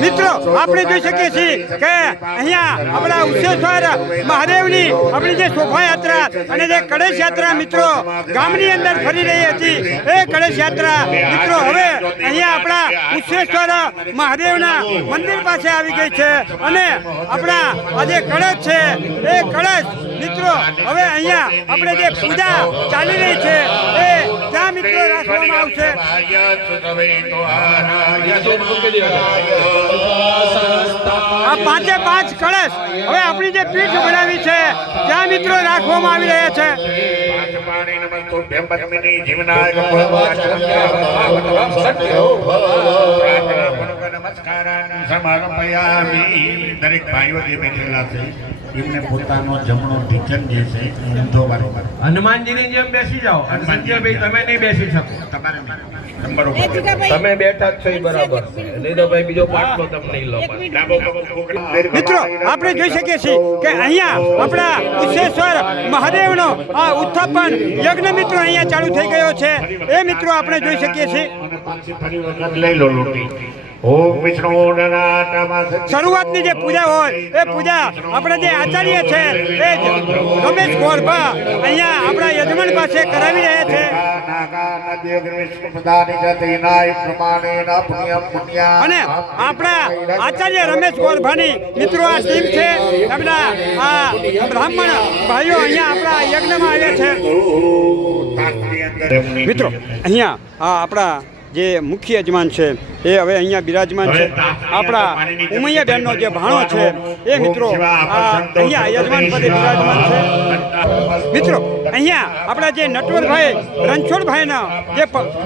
મિત્રો આપણે જોઈ શકીએ છીએ કે અહીંયા આપણા ઉચ્ચેશ્વર મહાદેવની આપણી જે શોભાયાત્રા અને જે કળશ યાત્રા મિત્રો ગામની અંદર ફરી રહી હતી એ કળશ યાત્રા મિત્રો હવે અહીંયા આપણા ઉચ્ચેશ્વર મહાદેવના મંદિર પાસે આવી ગઈ છે અને આપણા આ જે કળશ છે એ કળશ મિત્રો હવે અહીંયા આપણે જે પૂજા ચાલી રહી છે એ ત્યાં મિત્રો રાખવામાં આવશે। આ 5 કળશ હવે આપણી જે પીઠ બનાવી છે ત્યાં મિત્રો રાખવામાં આવી રહ્યા છે। દરેક ભાઈઓ જે બેઠેલા છે એમને પોતાનો જમણો ઢીચન જે છે ઊંધો બરોબર હનુમાનજીની જેમ બેસી જાઓ અને સંજયભાઈ તમે નહીં બેસી શકો તમારે તમે બેઠા જ છો બરાબર નહીં તો ભાઈ બીજો પાટલો તમને નહીં લો। મિત્રો આપણે જોઈ શકીએ છીએ કે અહીંયા આપણા ઉચ્ચેશ્વર મહાદેવનો આ ઉત્થાપન યજ્ઞ મિત્રો અહીંયા ચાલુ થઈ ગયો છે એ મિત્રો આપણે જોઈ શકીએ છીએ। લઈ લો લોટી ઓમ વિષ્ણુ શરૂઆતની જે પૂજા હોય એ પૂજા આપણા જે આચાર્ય છે એ જ રમેશ ગોરભા અહીંયા આપણા યજમાન પાસે કરાવી રહ્યા છે અને આપણા આચાર્ય રમેશ ગોરભાની મિત્રો આ ટીમ છે આપણા આ બ્રાહ્મણ ભાઈઓ અહીંયા આપણા યજ્ઞમાં આવ્યા છે। મિત્રો અહીંયા આપણા જે મુખ્ય યજમાન છે એ હવે અહીંયા બિરાજમાન છે આપણા ઉમૈયાબેનનો જે ભાણો છે એ મિત્રો અહીંયા યજમાન પદે બિરાજમાન છે। મિત્રો અહીંયા આપણા જે નટવરભાઈ રણછોડભાઈનો જે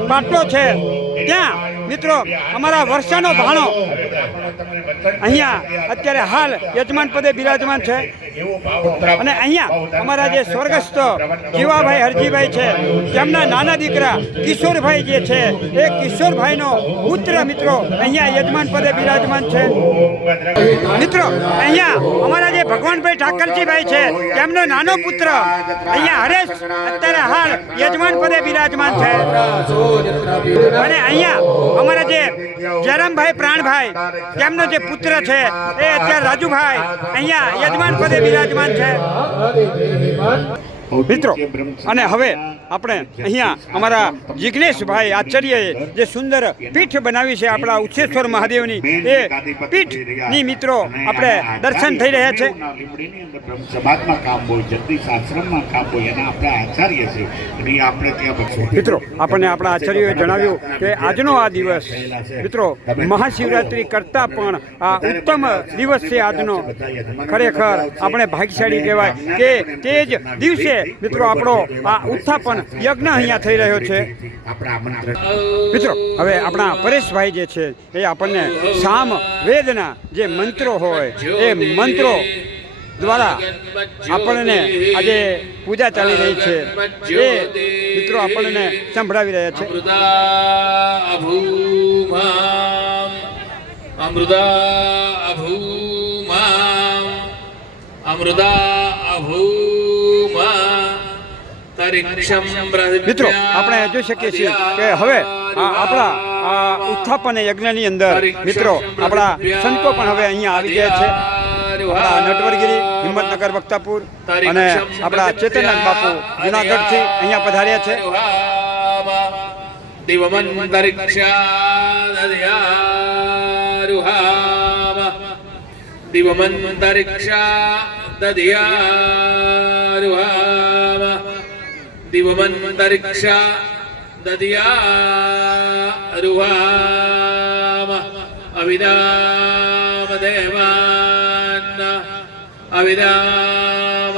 પાટલો છે ત્યાં મિત્રો અમારા વર્ષાનો ભાણો અહીંયા અત્યારે હાલ યજમાન પદે બિરાજમાન છે અને અહીંયા અમારા જે સ્વર્ગસ્થ જીવાભાઈ હરજીભાઈ છે તેમના નાના દીકરા કિશોરભાઈ જે છે એ કિશોરભાઈનો પુત્ર મિત્રો અહીંયા યજમાન પદે બિરાજમાન છે। મિત્રો અહીંયા અમારા જે ભગવાનભાઈ ઠાકરજીભાઈ છે તેમનો નાનો પુત્ર અહીંયા હરેશ અત્યારે હાલ યજમાન પદે બિરાજમાન છે અને અહીંયા અમારા જે જયરામભાઈ પ્રાણભાઈ તેમનો જે પુત્ર છે એ અત્યારે રાજુભાઈ અહીંયા યજમાન પદે બિરાજમાન છે। મિત્રો અને હવે આપણે અહીંયા અમારા જિગ્નેશભાઈ આચાર્યએ જે સુંદર પીઠ બનાવી છે આપણા ઉચ્ચેશ્વર મહાદેવની એ પીઠની મિત્રો આપણે દર્શન થઈ રહ્યા છે। મિત્રો આપણને આપણા આચાર્યોએ જણાવ્યું કે આજનો આ દિવસ મિત્રો મહાશિવરાત્રિ કરતાં પણ આ ઉત્તમ દિવસ છે આજનો ખરેખર આપણે ભાગ્યશાળી કહેવાય કે તે જ દિવસે મિત્રો આપણો આ ઉત્થાપન યજ્ઞ અહીંયા થઈ રહ્યો છે। મિત્રો હવે આપણા પરેશભાઈ જે છે એ આપણને સામ વેદના જે મંત્રો હોય એ મંત્રો દ્વારા આપણને આજે પૂજા ચાલી રહી છે એ મિત્રો આપણને સંભળાવી રહ્યા છે। મિત્રો આપણે જોઈ શકીએ છીએ કે હવે આપણા ઉત્થાપન યજ્ઞની અંદર મિત્રો આપણા સંતો પણ હવે અહીંયા આવી ગયા છે। આપણા નટવરગીરી હિંમતનગર વક્તાપુર અને આપણા ચેતનનાથ બાપુ જુનાગઢથી અહીંયા પધાર્યા છે। दिवमन्तरिक्षा दधियारुहाम अविदामदेवान् अविदामदेवान्